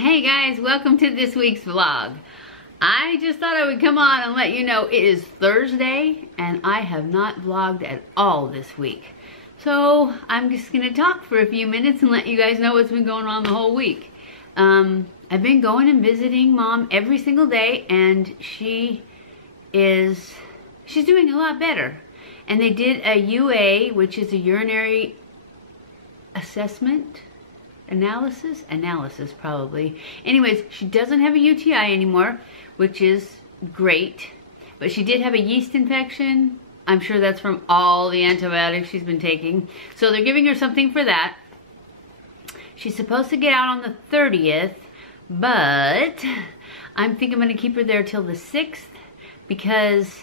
Hey guys, welcome to this week's vlog. I just thought I would come on and let you know it is Thursday and I have not vlogged at all this week. So I'm just gonna talk for a few minutes and let you guys know what's been going on the whole week. I've been going and visiting Mom every single day and she's doing a lot better. And they did a UA, which is a urinary assessment, analysis probably. Anyways, she doesn't have a UTI anymore, which is great. But she did have a yeast infection. I'm sure that's from all the antibiotics she's been taking. So they're giving her something for that. She's supposed to get out on the 30th, but I think I'm gonna keep her there till the 6th because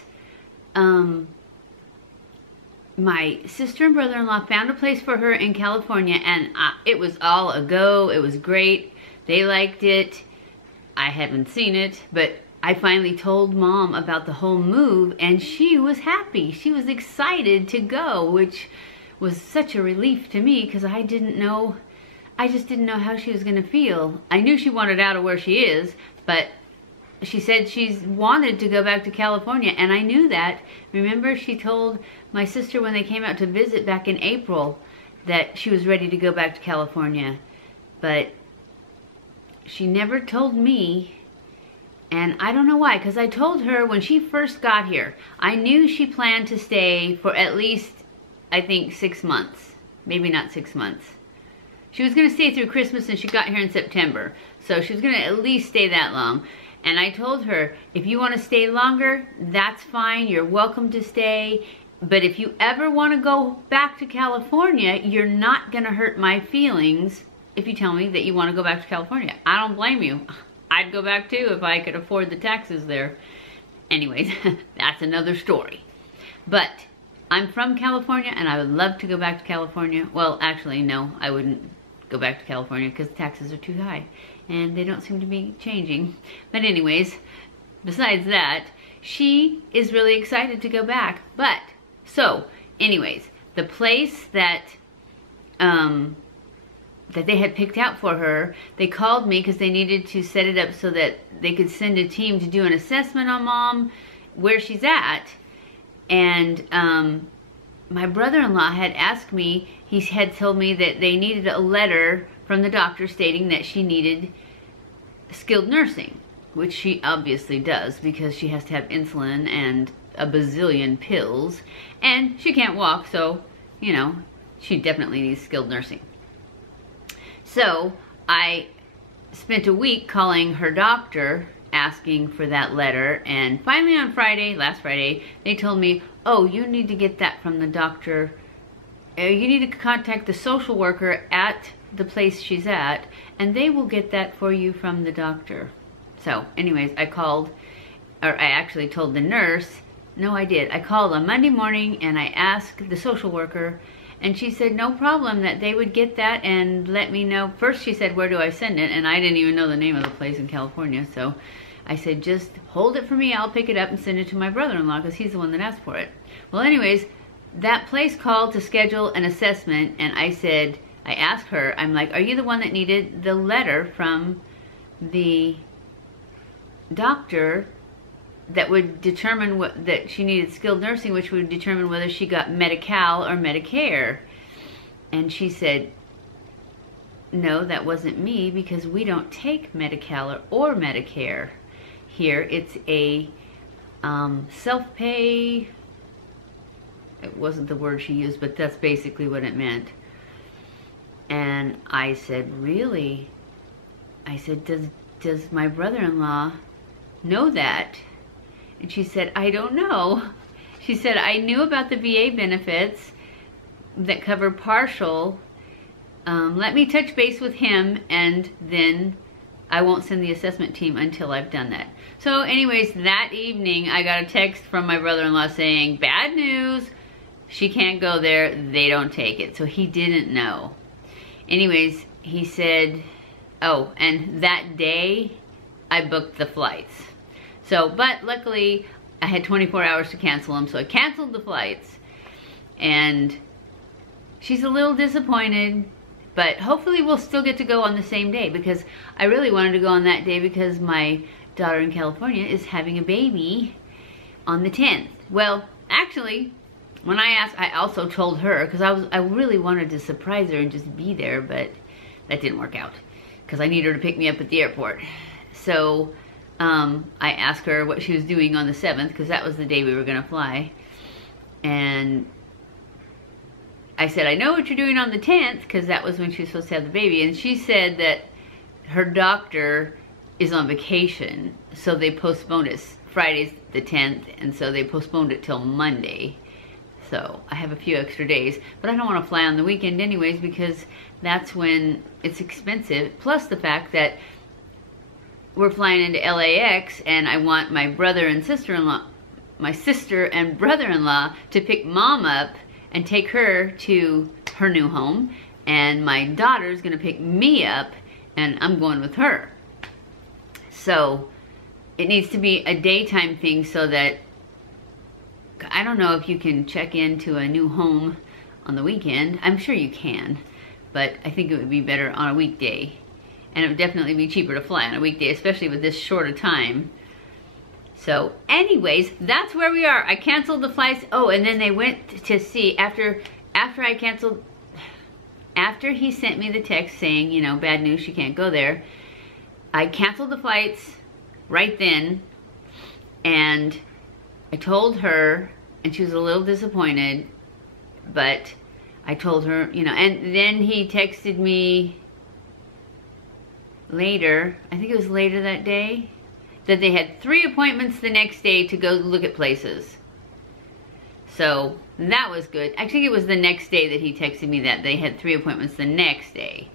my sister and brother-in-law found a place for her in California and it was all a go. It was great. They liked it. I haven't seen it, but I finally told Mom about the whole move and she was happy. She was excited to go, which was such a relief to me because I just didn't know how she was gonna feel. I knew she wanted out of where she is, but she said she's wanted to go back to California, and I knew that. Remember, she told my sister when they came out to visit back in April that she was ready to go back to California, but she never told me, and I don't know why, because I told her when she first got here, I knew she planned to stay for at least, I think, 6 months. Maybe not 6 months. She was going to stay through Christmas, and she got here in September, so she was going to at least stay that long. And I told her, if you want to stay longer, that's fine. You're welcome to stay. But if you ever want to go back to California, you're not going to hurt my feelings if you tell me that you want to go back to California. I don't blame you. I'd go back too if I could afford the taxes there. Anyways, that's another story. But I'm from California and I would love to go back to California. Well, actually, no, I wouldn't go back to California because taxes are too high. And they don't seem to be changing. But anyways, besides that, she is really excited to go back. But, so, anyways, the place that they had picked out for her, they called me because they needed to set it up so that they could send a team to do an assessment on Mom, where she's at. And my brother-in-law had asked me, he had told me that they needed a letter from the doctor stating that she needed skilled nursing, which she obviously does because she has to have insulin and a bazillion pills and she can't walk, so you know she definitely needs skilled nursing. So I spent a week calling her doctor asking for that letter, and finally on Friday, last Friday, they told me, oh, you need to get that from the doctor. You need to contact the social worker at the place she's at, and they will get that for you from the doctor. So anyways, I actually told the nurse, no I did, I called on Monday morning and I asked the social worker and she said no problem, that they would get that and let me know. First she said, where do I send it? And I didn't even know the name of the place in California, so I said, just hold it for me, I'll pick it up and send it to my brother-in-law because he's the one that asked for it. Well anyways, that place called to schedule an assessment and I asked her, I'm like, are you the one that needed the letter from the doctor that would determine that she needed skilled nursing, which would determine whether she got Medi-Cal or Medicare? And she said, no, that wasn't me because we don't take Medi-Cal or Medicare here. It's a self-pay. It wasn't the word she used, but that's basically what it meant. And I said, really? I said, does my brother-in-law know that? And she said, I don't know. She said, I knew about the VA benefits that cover partial. Let me touch base with him and then I won't send the assessment team until I've done that. So anyways, that evening I got a text from my brother-in-law saying, bad news, she can't go there, they don't take it. So he didn't know. Anyways, he said, oh, and that day I booked the flights. So, but luckily I had 24 hours to cancel them, so I canceled the flights. And she's a little disappointed, But hopefully we'll still get to go on the same day, because I really wanted to go on that day because my daughter in California is having a baby on the 10th. Well, actually, when I asked, I also told her, because I really wanted to surprise her and just be there, but that didn't work out because I need her to pick me up at the airport. So I asked her what she was doing on the 7th, because that was the day we were gonna fly. And I said, I know what you're doing on the 10th, because that was when she was supposed to have the baby. And she said that her doctor is on vacation, so they postponed it. Friday's the 10th, and so they postponed it till Monday. So I have a few extra days, but I don't want to fly on the weekend anyways, because that's when it's expensive. Plus the fact that we're flying into LAX, and I want my brother and sister-in-law, my sister and brother-in-law, to pick Mom up and take her to her new home, and my daughter's gonna pick me up, and I'm going with her. So it needs to be a daytime thing, so that, I don't know if you can check into a new home on the weekend. I'm sure you can, but I think it would be better on a weekday, and it would definitely be cheaper to fly on a weekday, especially with this short a time. So anyways, that's where we are. I canceled the flights. Oh, and then they went to see, after I canceled, after he sent me the text saying, you know, bad news, she can't go there, I canceled the flights right then, and I told her, and she was a little disappointed, but I told her, you know, and then he texted me later, I think it was later that day, that they had 3 appointments the next day to go look at places. So that was good. I think it was the next day that he texted me that they had 3 appointments the next day.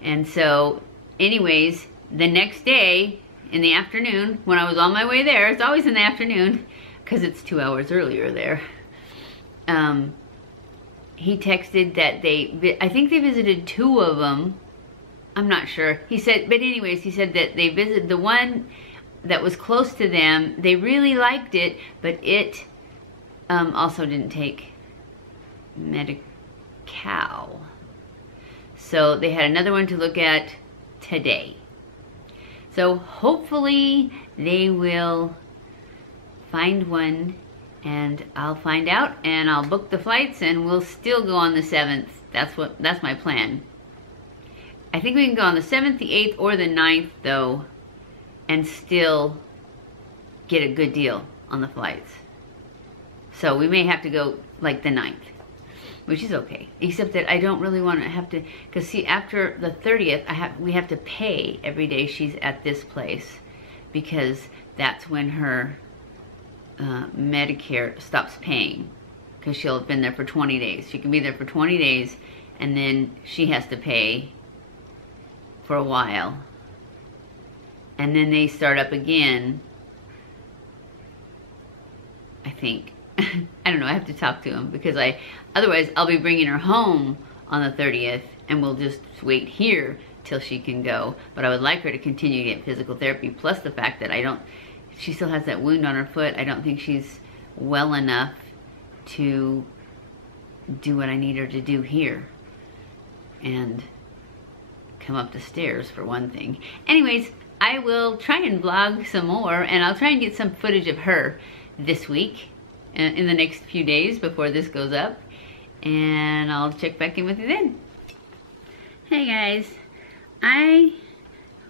And so anyways, the next day in the afternoon, when I was on my way there, it's always in the afternoon because it's 2 hours earlier there, he texted that I think they visited 2 of them. I'm not sure. He said, but anyways, he said that they visited the one that was close to them. They really liked it, but it also didn't take Medi-Cal. So they had another one to look at today. So hopefully they will find one, and I'll find out, and I'll book the flights, and we'll still go on the 7th. That's my plan. I think we can go on the 7th, the 8th, or the 9th though, and still get a good deal on the flights. So we may have to go like the 9th, which is okay. Except that I don't really want to have to, because see, after the 30th, we have to pay every day she's at this place, because that's when her Medicare stops paying, because she'll have been there for 20 days. She can be there for 20 days, and then she has to pay for a while. And then they start up again, I think. I don't know, I have to talk to him, because otherwise I'll be bringing her home on the 30th, and we'll just wait here till she can go. But I would like her to continue to get physical therapy, plus the fact that she still has that wound on her foot. I don't think she's well enough to do what I need her to do here. And come up the stairs, for one thing. Anyways, I will try and vlog some more, and I'll try and get some footage of her this week, in the next few days before this goes up, and I'll check back in with you then. Hey guys, I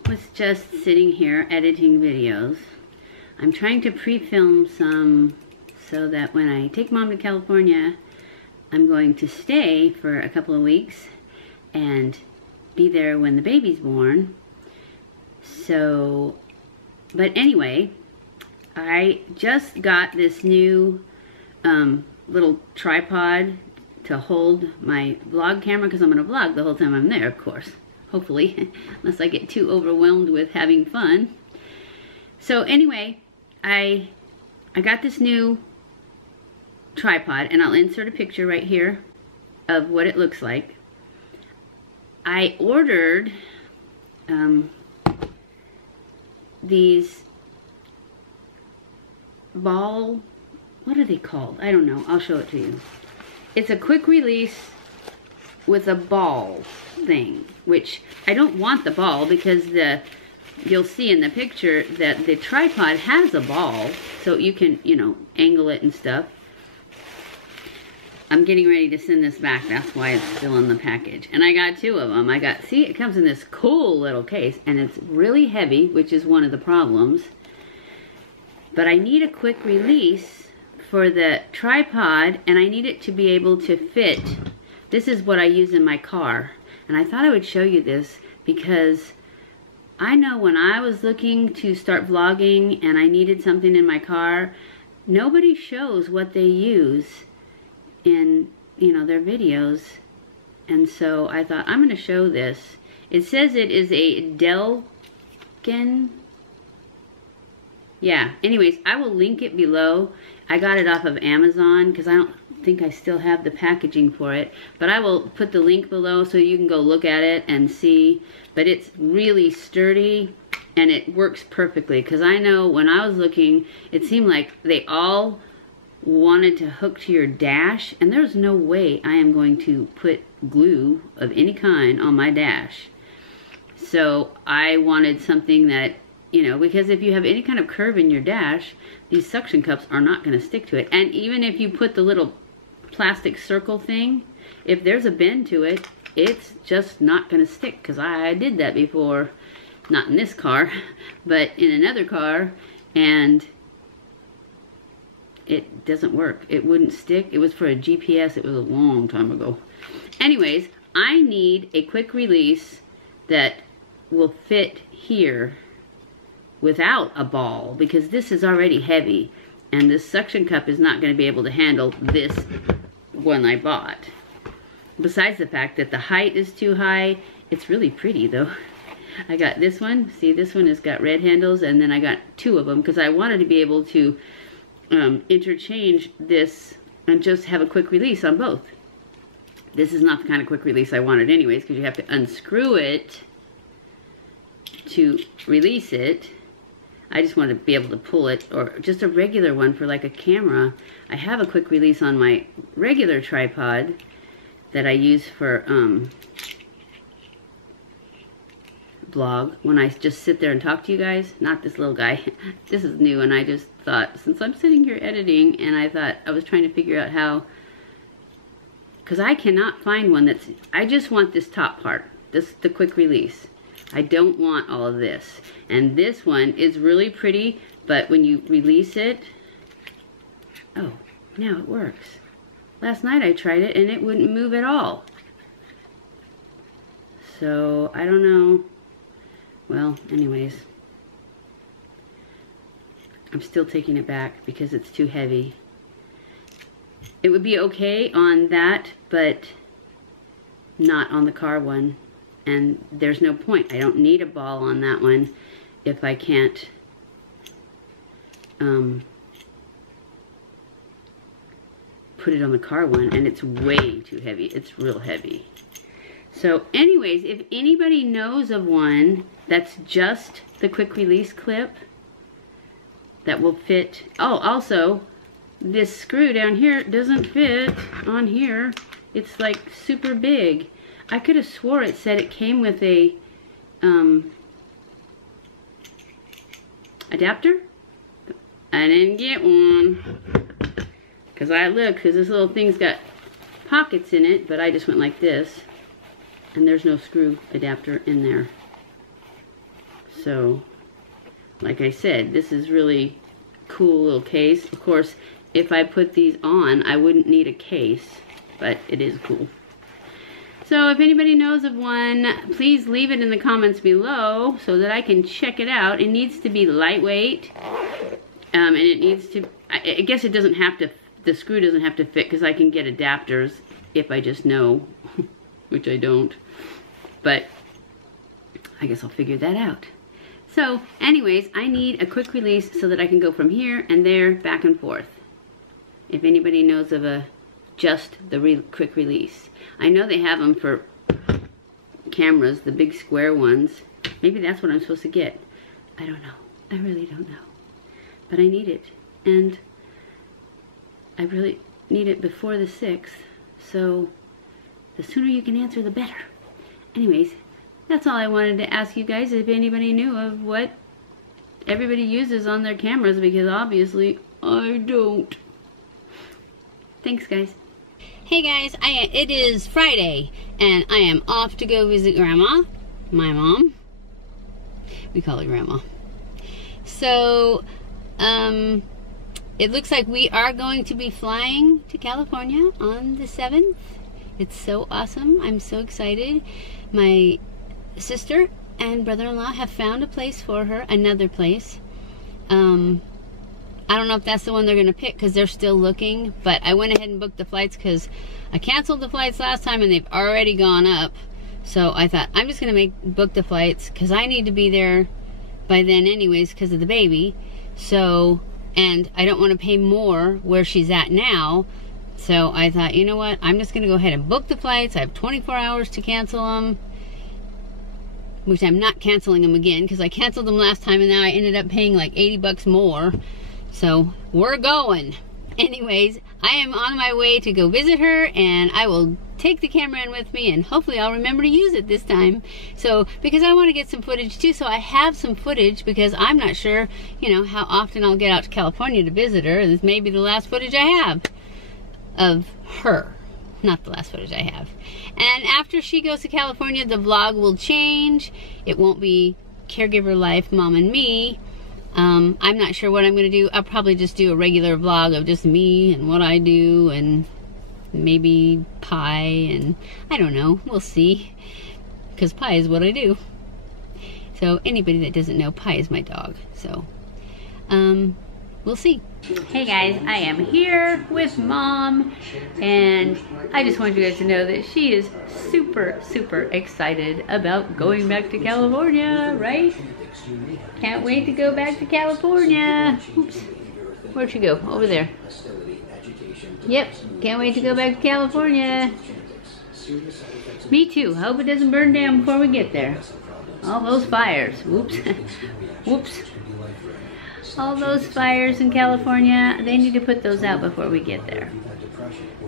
was just sitting here editing videos. I'm trying to pre-film some so that when I take Mom to California, I'm going to stay for a couple of weeks and be there when the baby's born. So, but anyway, I just got this new little tripod to hold my vlog camera, because I'm going to vlog the whole time I'm there, of course. Hopefully, unless I get too overwhelmed with having fun. So anyway, I got this new tripod, and I'll insert a picture right here of what it looks like. I ordered these ball, what are they called? I don't know. I'll show it to you. It's a quick release with a ball thing, which I don't want the ball because you'll see in the picture that the tripod has a ball, so you can, you know, angle it and stuff. I'm getting ready to send this back. That's why it's still in the package. And I got 2 of them. See, it comes in this cool little case, and it's really heavy, which is one of the problems. But I need a quick release for the tripod, and I need it to be able to fit. This is what I use in my car. And I thought I would show you this because I know when I was looking to start vlogging and I needed something in my car, nobody shows what they use in, you know, their videos. And so I thought, I'm going to show this. It says it is a Delkin. Yeah, anyways, I will link it below. I got it off of Amazon because I don't think I still have the packaging for it. But I will put the link below so you can go look at it and see. But it's really sturdy and it works perfectly. Because I know when I was looking, it seemed like they all wanted to hook to your dash, and there's no way I am going to put glue of any kind on my dash. So I wanted something that, you know, because if you have any kind of curve in your dash, these suction cups are not going to stick to it. And even if you put the little plastic circle thing, if there's a bend to it, it's just not going to stick, because I did that before. Not in this car, but in another car, and it doesn't work. It wouldn't stick. It was for a GPS. It was a long time ago. Anyways, I need a quick release that will fit here without a ball, because this is already heavy and this suction cup is not going to be able to handle this one I bought. Besides the fact that the height is too high. It's really pretty though. I got this one. See, this one has got red handles, and then I got 2 of them because I wanted to be able to interchange this and just have a quick release on both. This is not the kind of quick release I wanted anyways, because you have to unscrew it to release it. I just wanted to be able to pull it, or just a regular one for like a camera. I have a quick release on my regular tripod that I use for vlog, when I just sit there and talk to you guys. Not this little guy. This is new, and I just thought, since I'm sitting here editing, and I thought I was trying to figure out how, because I cannot find one that's, I just want this top part, the quick release. I don't want all of this. And this one is really pretty, but when you release it, oh, now it works. Last night I tried it and it wouldn't move at all. So I don't know. Well, anyways, I'm still taking it back because it's too heavy. It would be okay on that, but not on the car one. And there's no point. I don't need a ball on that one if I can't put it on the car one. And it's way too heavy. It's real heavy. So anyways, if anybody knows of one that's just the quick release clip that will fit. Oh, also, this screw down here doesn't fit on here. It's like super big. I could have swore it said it came with a adapter. I didn't get one. Because I looked, because this little thing's got pockets in it, but I just went like this. And there's no screw adapter in there. So, like I said, this is really cool little case. Of course, if I put these on, I wouldn't need a case, but it is cool. So if anybody knows of one, please leave it in the comments below so that I can check it out. It needs to be lightweight, and it needs to, I guess it doesn't have to, the screw doesn't have to fit, because I can get adapters if I just know, which I don't. But I guess I'll figure that out. So anyways, I need a quick release so that I can go from here and there, back and forth. If anybody knows of a just the quick release. I know they have them for cameras, the big square ones. Maybe that's what I'm supposed to get. I don't know. I really don't know. But I need it. And I really need it before the 6th. So the sooner you can answer, the better. Anyways, that's all I wanted to ask you guys, if anybody knew of what everybody uses on their cameras, because obviously I don't. Thanks, guys. Hey guys, it is Friday, and I am off to go visit Grandma, my mom. We call her Grandma. So, it looks like we are going to be flying to California on the 7th. It's so awesome. I'm so excited. My sister and brother-in-law have found a place for her, another place. I don't know if that's the one they're going to pick because they're still looking, but I went ahead and booked the flights because I canceled the flights last time and they've already gone up. So I thought, I'm just going to book the flights because I need to be there by then anyways because of the baby. So, and I don't want to pay more where she's at now. So I thought, you know what, I'm just going to go ahead and book the flights. I have 24 hours to cancel them, which I'm not canceling them again because I canceled them last time and now I ended up paying like 80 bucks more. So we're going. Anyways, I am on my way to go visit her, and I will take the camera in with me, and hopefully I'll remember to use it this time. So, because I want to get some footage too, so I have some footage because I'm not sure, you know, how often I'll get out to California to visit her. This may be the last footage I have of her. Not the last footage I have. And after she goes to California, the vlog will change. It won't be Caregiver Life, Mom and Me. I'm not sure what I'm going to do. I'll probably just do a regular vlog of just me and what I do, and maybe pie, and I don't know. We'll see. Because pie is what I do. So anybody that doesn't know, Pie is my dog. So, we'll see. Hey guys, I am here with Mom, and I just want you guys to know that she is super, super excited about going back to California, right? Can't wait to go back to California. Oops. Where'd she go? Over there. Yep, can't wait to go back to California. Me too. Hope it doesn't burn down before we get there. All those fires. Whoops. Whoops. All those fires in California, they need to put those out before we get there.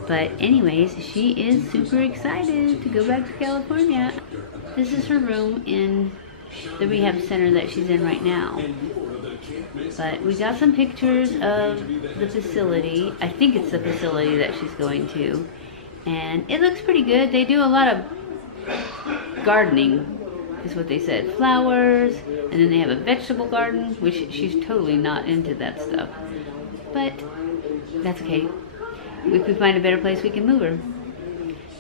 But anyways, she is super excited to go back to California. This is her room in the rehab center that she's in right now. But we got some pictures of the facility. I think it's the facility that she's going to. And it looks pretty good. They do a lot of gardening, is what they said. Flowers, and then they have a vegetable garden, which she's totally not into that stuff. But that's okay. If we find a better place, we can move her.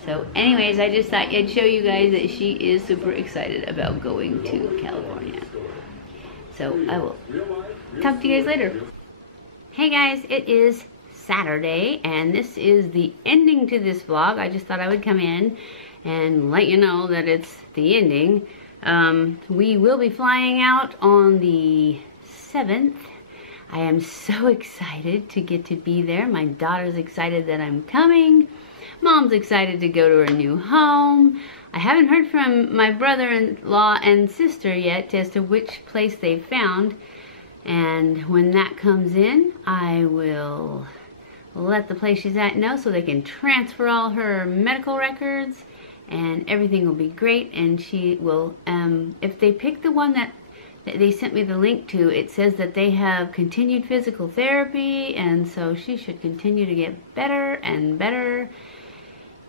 So anyways, I just thought I'd show you guys that she is super excited about going to California. So I will talk to you guys later. Hey guys, it is Saturday, and this is the ending to this vlog. I just thought I would come in and let you know that it's the ending. We will be flying out on the 7th. I am so excited to get to be there. My daughter's excited that I'm coming. Mom's excited to go to her new home. I haven't heard from my brother-in-law and sister yet as to which place they found. And when that comes in, I will let the place she's at know so they can transfer all her medical records, and everything will be great. And she will, if they pick the one that they sent me the link to, it says that they have continued physical therapy, and so she should continue to get better and better.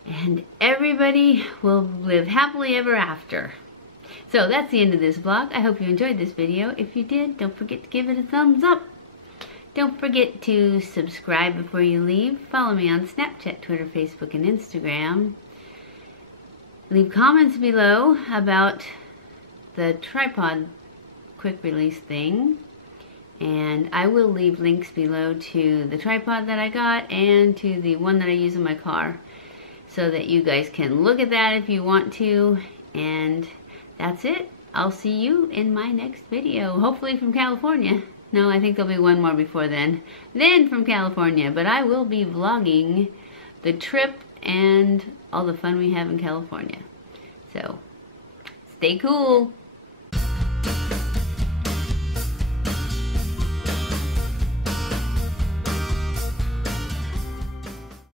And everybody will live happily ever after. So that's the end of this vlog. I hope you enjoyed this video. If you did, don't forget to give it a thumbs up. Don't forget to subscribe before you leave. Follow me on Snapchat, Twitter, Facebook, and Instagram. Leave comments below about the tripod quick release thing. And I will leave links below to the tripod that I got and to the one that I use in my car, so that you guys can look at that if you want to. And that's it. I'll see you in my next video, hopefully from California. No, I think there'll be one more before then from California. But I will be vlogging the trip and all the fun we have in California. So, stay cool.